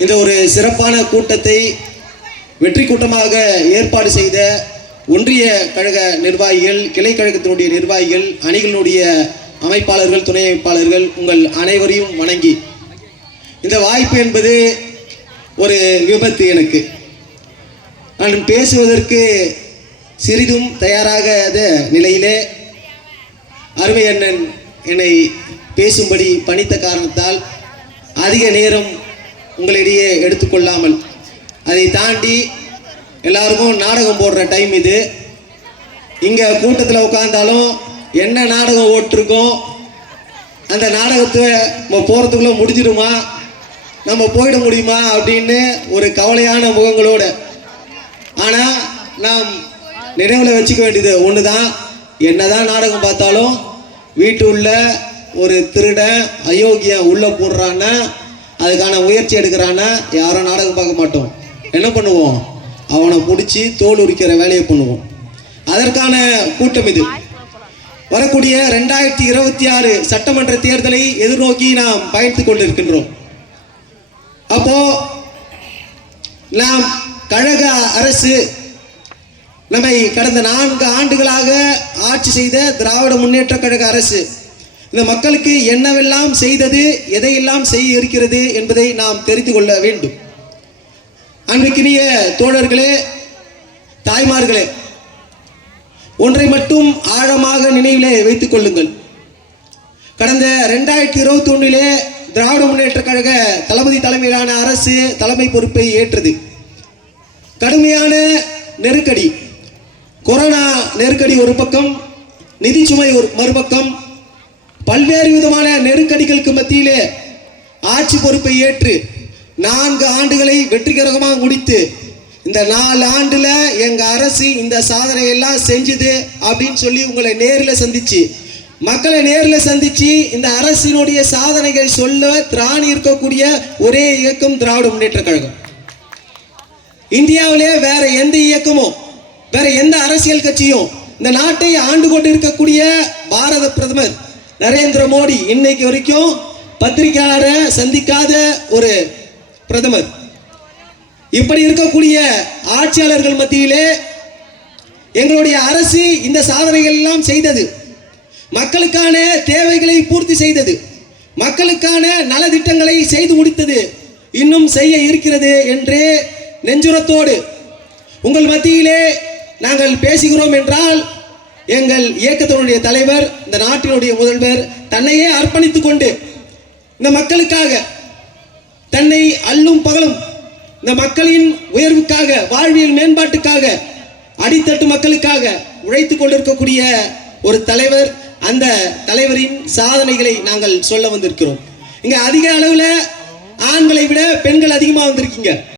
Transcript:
இந்த ஒரு சிறப்பான கூட்டத்தை வெற்றி கூட்டமாக ஏற்பாடு செய்த ஒன்றிய கழக நிர்வாகிகள் கிளை கழகத்தினுடைய நிர்வாகிகள் அணிகளினுடைய அமைப்பாளர்கள் துணை அமைப்பாளர்கள் உங்கள் அனைவரையும் வணங்கி. இந்த வாய்ப்பு என்பது ஒரு விபத்து எனக்கு. நான் பேசுவதற்கு சிறிதும் தயாராகாத நிலையிலே அருமை அண்ணன் என்னை பேசும்படி பணித்த காரணத்தால் அதிக நேரம் உங்களிடையே எடுத்துக்கொள்ளாமல் அதை தாண்டி எல்லாருக்கும் நாடகம் போடுற டைம் இது. இங்கே கூட்டத்தில் உட்காந்தாலும் என்ன நாடகம் ஓட்டிருக்கோம் அந்த நாடகத்தை நம்ம போகிறதுக்குள்ளே முடிஞ்சிடுமா? நம்ம போயிட முடியுமா அப்படின்னு ஒரு கவலையான முகங்களோட. ஆனால் நாம் நினைவில் வச்சுக்க வேண்டியது ஒன்று தான் என்னதான் நாடகம் பார்த்தாலும் வீட்டு உள்ள ஒரு திருடன் அயோக்கியன் உள்ளே போடுறான்னா அதுக்கான முயற்சி எடுக்கிறான்னா யாரும் நாடகம் பார்க்க மாட்டோம். என்ன பண்ணுவோம்? அவனை பிடிச்சி தோல் உரிக்கிற வேலையை பண்ணுவோம். அதற்கான கூட்டம் இது. வரக்கூடிய ரெண்டாயிரத்தி இருபத்தி ஆறு சட்டமன்ற தேர்தலை எதிர்நோக்கி நாம் பயணித்துக் கொண்டிருக்கின்றோம். அப்போ நாம் கழக அரசு நம்மை கடந்த நான்கு ஆண்டுகளாக ஆட்சி செய்த திராவிட முன்னேற்ற கழக அரசு இந்த மக்களுக்கு என்னவெல்லாம் செய்தது எதையெல்லாம் செய்ய இருக்கிறது என்பதை நாம் தெரிந்து கொள்ள வேண்டும். அன்பிற்கினிய தோழர்களே தாய்மார்களே ஒன்றை மட்டும் ஆழமாக நினைவிலே வைத்துக் கொள்ளுங்கள். கடந்த ரெண்டாயிரத்தி இருபத்தி ஒன்றிலே திராவிட முன்னேற்ற கழக தளபதி தலைமையிலான அரசு தலைமை பொறுப்பை ஏற்றது. கடுமையான நெருக்கடி கொரோனா நெருக்கடி ஒரு பக்கம் நிதி சுமை ஒரு மறுபக்கம் பல்வேறு விதமான நெருக்கடிகளுக்கு மத்தியிலே ஆட்சி பொறுப்பை ஏற்று நான்கு ஆண்டுகளை வெற்றிகரமாக முடித்து இந்த நாலு ஆண்டில் எங்கள் அரசு இந்த சாதனையெல்லாம் செஞ்சுது அப்படின்னு சொல்லி உங்களை நேரில் சந்திச்சு மக்களை நேரில் சந்திச்சு இந்த அரசினுடைய சாதனைகளை சொல்ல திராணி இருக்கக்கூடிய ஒரே இயக்கம் திராவிட முன்னேற்ற கழகம். இந்தியாவிலே வேற எந்த இயக்கமும் வேற எந்த அரசியல் கட்சியும் இந்த நாட்டை ஆண்டு கொண்டு இருக்கக்கூடிய பாரத பிரதமர் நரேந்திர மோடி இன்னைக்கு வரைக்கும் பத்திரிகையாளரை சந்திக்காத ஒரு பிரதமர். இப்படி இருக்கக்கூடிய ஆட்சியாளர்கள் மத்தியிலே எங்களுடைய அரசு இந்த சாதனைகள் எல்லாம் செய்தது. மக்களுக்கான தேவைகளை பூர்த்தி செய்தது. மக்களுக்கான நலத்திட்டங்களை செய்து முடித்தது. இன்னும் செய்ய இருக்கிறது என்று நெஞ்சுரத்தோடு உங்கள் மத்தியிலே நாங்கள் பேசுகிறோம் என்றால் எங்கள் இயக்கத்தினுடைய தலைவர் இந்த நாட்டினுடைய முதல்வர் தன்னையே அர்ப்பணித்துக் கொண்டு இந்த மக்களுக்காக தன்னை அல்லும் பகலும் இந்த மக்களின் உயர்வுக்காக வாழ்வியல் மேம்பாட்டுக்காக அடித்தட்டு மக்களுக்காக உழைத்துக் கொண்டிருக்கக்கூடிய ஒரு தலைவர் அந்த தலைவரின் சாதனைகளை நாங்கள் சொல்ல வந்திருக்கிறோம். இங்க அதிக அளவில் ஆண்களை விட பெண்கள் அதிகமாக வந்திருக்கீங்க.